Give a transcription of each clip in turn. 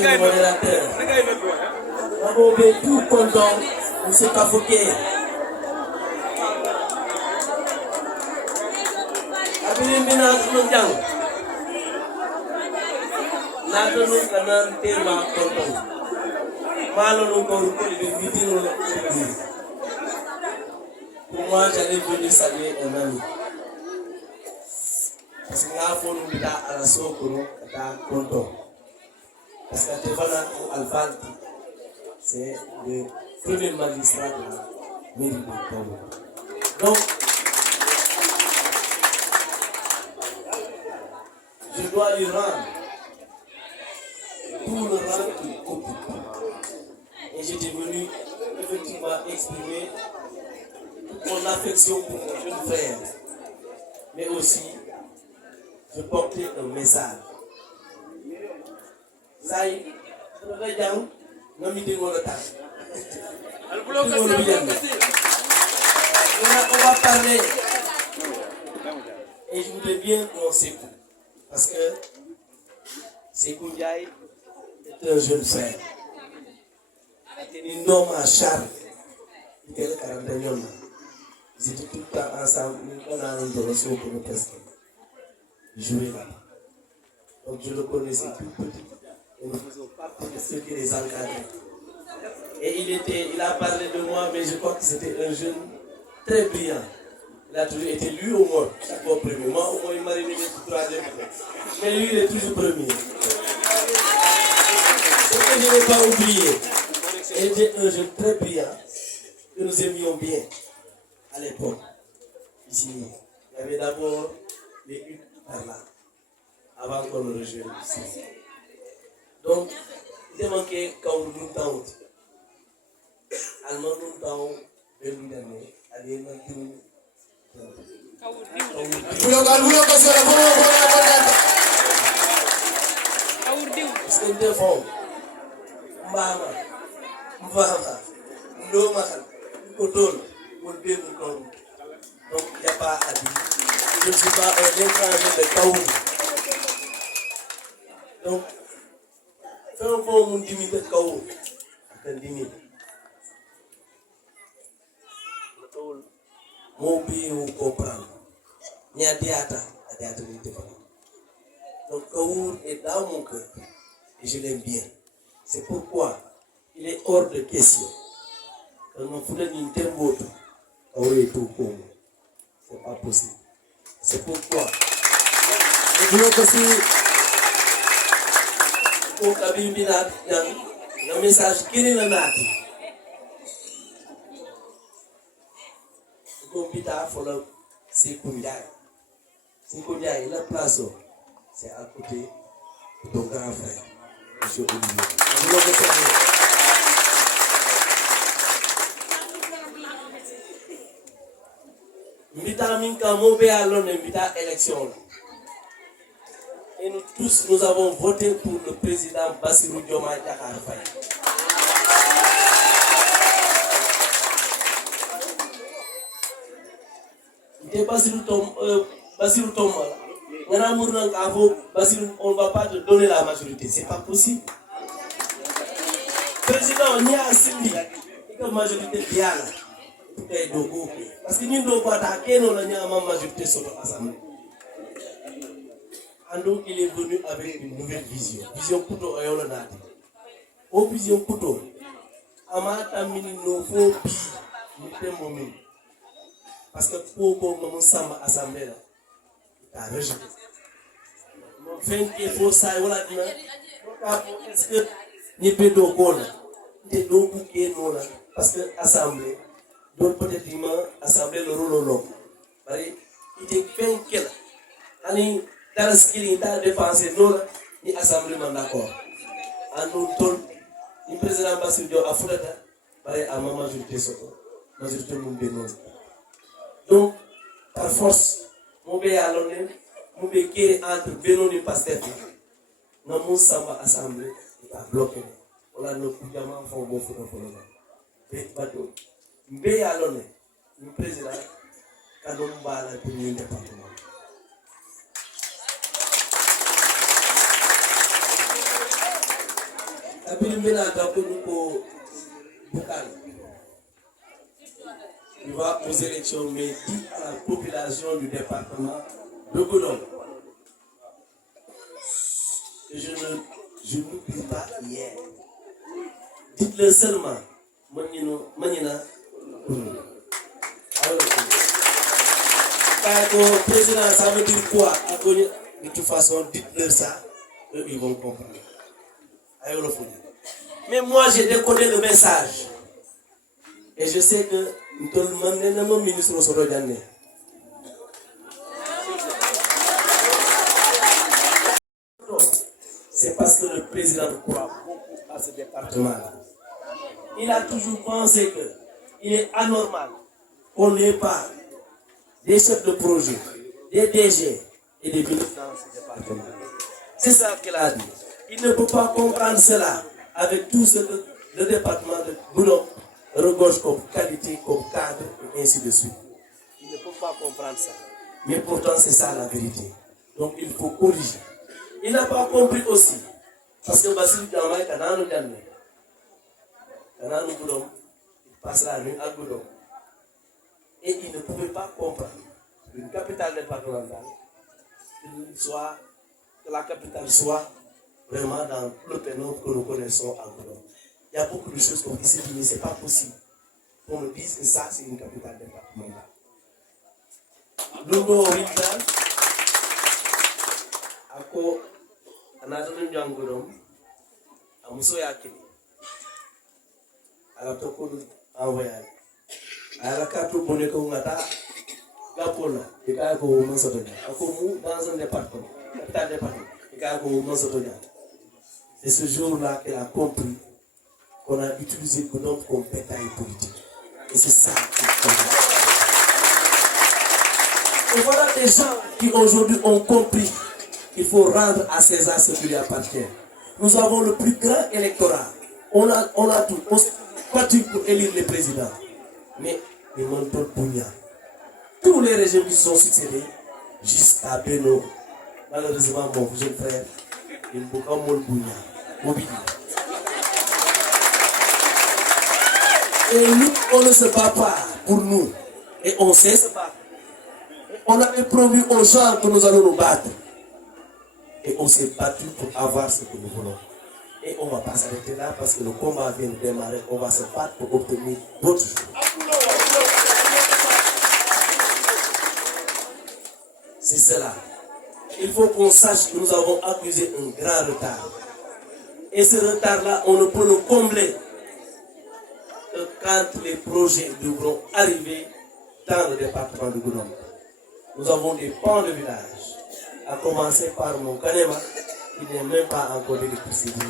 monsieur le modérateur. Nous sommes tout contents, monsieur Kafouké. Abinin bina nous jang. Nato nous kanan tema content. Malo nous corrupé de meeting. Pour moi, j'allais venir saluer un ami. Parce que là, il faut nous dire à la sauce que nous sommes contents. Parce que Tefana Alfanti, c'est le premier magistrat de la mairie de Congo. Donc, je dois lui rendre tout le rang qu'il occupe. Et j'étais venu effectivement exprimer mon affection pour mon jeune frère. Mais aussi, je portais un message. Ça y est, on va parler. Et je voudrais bien qu'on s'écoute. Parce que Sékou Ndiaye est un jeune frère. Il est un homme à charme. Il était 41 ans. Ils étaient tout le temps ensemble. On a un dossier pour le presque. Jouer là. Donc je le connaissais tout petit. Et nous faisons partie de ceux qui les encadraient. Et il a parlé de moi, mais je crois que c'était un jeune très brillant. Il a toujours été lui au moins, chaque fois premier. Moi, au moins, il m'a révélé pour troisième. Mais lui, il est toujours premier. Ce que je n'ai pas oublié, il était un jeune très brillant, que nous aimions bien à l'époque. Ici, il y avait d'abord les huttes par là, avant qu'on ne rejoigne ici. Donc, il manquait quand on nous tente. Allemand nous tente, et nous donnons, allez, nous parce que des fois, Mama, Mvama, Ndoma, Kotol, Moulbé, Moukon. Donc, il n'y a pas à dire. Je ne suis pas un étranger de Kaoum. Donc, fais un bon monde d'imiter de Kaoum. Un d'imiter. Mon pays, on comprend. Il y a des atas, donc Kaour est dans mon cœur et je l'aime bien. C'est pourquoi il est hors de question que nous faisons une telle autre. Kaour est tout pour moi. C'est pas possible. C'est pourquoi je veux que si pour Kabimina, le message qui est là, Gompita follow Sékou Ndiaye. Sékou Ndiaye, la place, c'est à côté de ton grand frère, M. Olivier. Vous le savez. Mbita Minka Mobé Alon Mbita élection. Et nous tous, nous avons voté pour le président Bassirou Diomaye Diakhar Faye. Et Bassirou Tom, on ne va pas te donner la majorité. C'est pas possible. Président, on y a Sindi. Et que majorité bien. Parce que nous devons attaquer nous la majorité sur l'Assemblée. Et donc il est venu avec une nouvelle vision. Vision Pouto Ayolonati. Au vision Pouto. Amata Minino Fobi. Nous parce que pour nous sommes assemblée là, il a rejeté. Fin qu'il faut ça, voilà, est-ce que nous pouvons nous bouquer nous là, parce que assemblée, donc peut-être assemblée le rôle long. Il est fin qu'il a, dans ce qu'il a dépensé nous là, il assemblée d'accord. En nous tous, le président Bassirou Diomaye a fait ça, à ma majorité majorité nous dénonce. Donc, par force, mon pays à l'honneur, mon pays qui est entre Bénon et Pastef, nous sommes assemblés, il a bloqué. On a nos coups de main, on va faire un peu. Mon pays à l'honneur, le président, quand on va à la première département. Il va aux élections, mais dit à la population du département de Goudon. Et je n'oublie pas hier. Dites-le seulement. Manina. Président, ça veut dire quoi? De toute façon, dites-leur ça. Eux, ils vont comprendre. Mais moi, j'ai décodé le message. Et je sais que tout le monde est mon ministre au Sorodane. C'est parce que le président croit beaucoup à ce département-là. Il a toujours pensé qu'il est anormal qu'on n'ait pas des chefs de projet, des DG et des ministres dans ce département. C'est ça qu'il a dit. Il ne peut pas comprendre cela avec tout ce que le département de Boulon regorge comme qualité, comme cadre et ainsi de suite. Il ne peut pas comprendre ça. Mais pourtant, c'est ça la vérité. Donc, il faut corriger. Il n'a pas compris aussi. Parce que Basile Damaï, il passe la nuit à Boulon. Et il ne pouvait pas comprendre une capitale départementale, que la capitale soit vraiment dans le pénombre que nous connaissons à Boulon. Il y a beaucoup de choses qu'on dit, mais ce n'est pas possible. On me dise que ça, c'est une capitale départementale. Lungo Windan, ako anatomi Djangodom, à Moussoyaki, à la Toko en voyage. À la carte Boneko Ngata, Gapona, et Kago Monsotonia. Ako dans un département, capital département, et Kago Monsotonia. C'est ce jour-là qu'elle a compris qu'on a utilisé Godom comme bétail politique. Et c'est ça qu'il faut. Et voilà des gens qui aujourd'hui ont compris qu'il faut rendre à César ce qui lui appartient. Nous avons le plus grand électorat. On a tout. On s'est battu pour élire les présidents. Mais les mentors Bounia, tous les régimes qui se sont succédés jusqu'à Beno, malheureusement mon jeune frère, il ne peut pas Bounia, Mobili. Et nous, on ne se bat pas pour nous. Et on sait se battre. On avait promis aux gens que nous allons nous battre. Et on s'est battu pour avoir ce que nous voulons. Et on ne va pas s'arrêter là parce que le combat vient de démarrer. On va se battre pour obtenir d'autres choses. C'est cela. Il faut qu'on sache que nous avons accusé un grand retard. Et ce retard-là, on ne peut le combler que quand les projets devront arriver dans le département de Goudon. Nous avons des pans de village, à commencer par mon Kanema, qui n'est même pas encore d'électricité.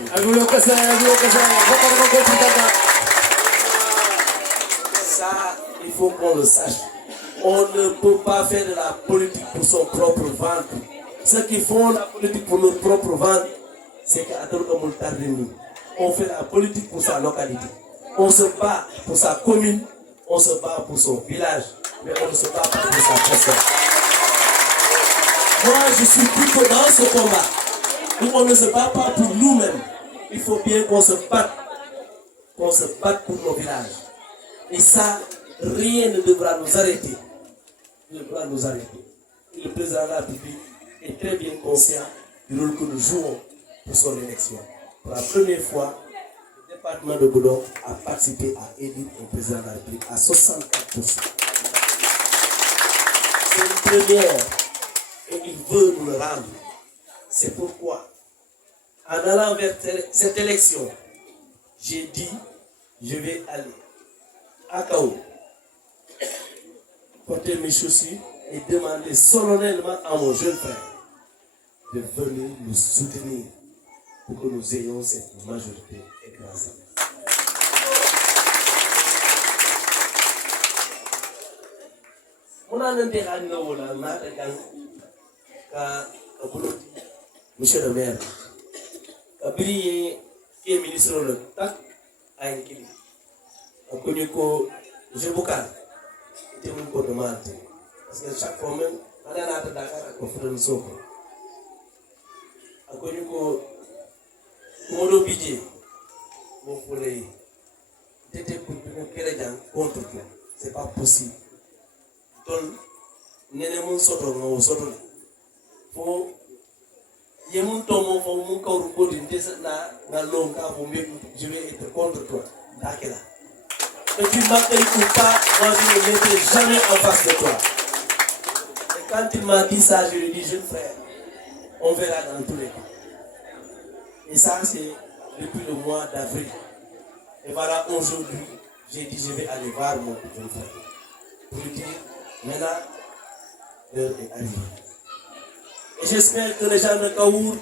Ça, il faut qu'on le sache. On ne peut pas faire de la politique pour son propre ventre. Ceux qui font la politique pour leur propre ventre, c'est qu'à on fait la politique pour sa localité. On se bat pour sa commune, on se bat pour son village, mais on ne se bat pas pour sa personne. Moi, je suis plutôt dans ce combat où on ne se bat pas pour nous-mêmes. Il faut bien qu'on se batte pour nos villages. Et ça, rien ne devra nous arrêter. Et le président de la République est très bien conscient du rôle que nous jouons pour son élection. Pour la première fois, le département de Goudon a participé à élire un président de la République à 64%. C'est une première et il veut nous le rendre. C'est pourquoi, en allant vers cette élection, j'ai dit, je vais aller à Kao, porter mes chaussures et demander solennellement à mon jeune frère de venir nous soutenir pour que nous ayons cette majorité écrasante. Monsieur le maire, qui est ministre de l'État, a un kili. Je vous demande, parce que chaque fois même, on a un Dakar à conférence. Je Modo Bidje, vous voulez contre toi. C'est pas possible. Donc, nous sommes faut yemun tomo fo mun kawru godin na longa je vais être contre toi dakela et tu m'appelles ou pas, moi je ne mettrai jamais en face de toi. Et quand il m'a dit ça, je lui ai dit jeune frère, on verra dans tous les cas. Et ça c'est depuis le mois d'avril. Et voilà, aujourd'hui j'ai dit je vais aller voir mon jeune frère pour lui dire maintenant l'heure est arrivée. Et j'espère que les gens de Kaour,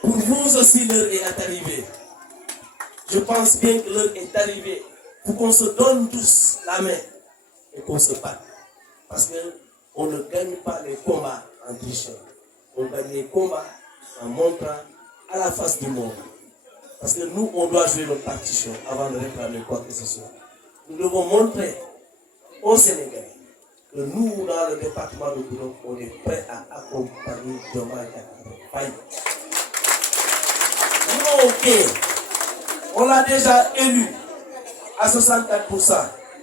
pour vous aussi l'heure est arrivée. Je pense bien que l'heure est arrivée pour qu'on se donne tous la main et qu'on se batte. Parce qu'on ne gagne pas les combats en trichant. On gagne les combats en montrant à la face du monde. Parce que nous, on doit jouer notre partition avant de réclamer quoi que ce soit. Nous devons montrer aux Sénégalais que nous, dans le département de Goudomp, on est prêt à accompagner Diomaye Faye. Non, ok. On l'a déjà élu à 64%.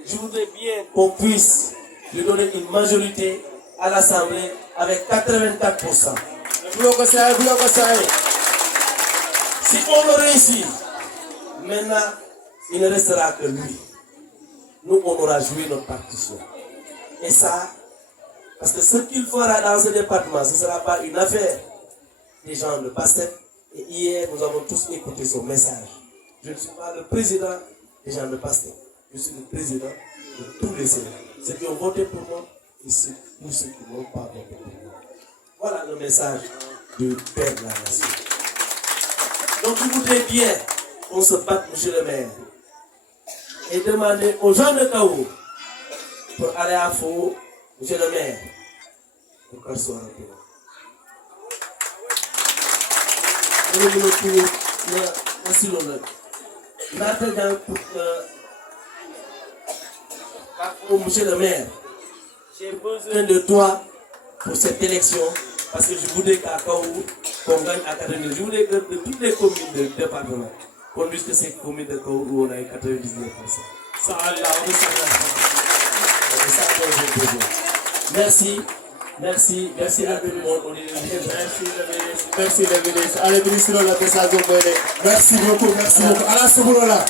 Je voudrais bien qu'on puisse lui donner une majorité à l'Assemblée avec 84%. Si on le réussit, maintenant, il ne restera que lui. Nous, on aura joué notre partition. Et ça, parce que ce qu'il fera dans ce département, ce ne sera pas une affaire des gens de PASTEF. Et hier, nous avons tous écouté son message. Je ne suis pas le président des gens de PASTEF. Je suis le président de tous les Sénégalais. Ceux qui ont voté pour moi et tous ceux qui n'ont pas voté pour moi. Voilà le message du père de la nation. Donc, je voudrais bien qu'on se batte, monsieur le maire, et demander aux gens de Kaour pour aller à Faux, monsieur le maire, pour qu'elle soit rapide. Monsieur le maire, j'ai besoin de toi pour cette élection parce que je voudrais qu'à Kaour, qu'on gagne à 99. Je voudrais que de toutes les communes du département, qu'on dise que c'est communes de Kaour où on a 99%. Ça, Allah, on c'est ça que j'ai besoin. Merci. Merci à tout le monde. Merci le ministre. Allez, ministre, merci beaucoup. À la seconde là.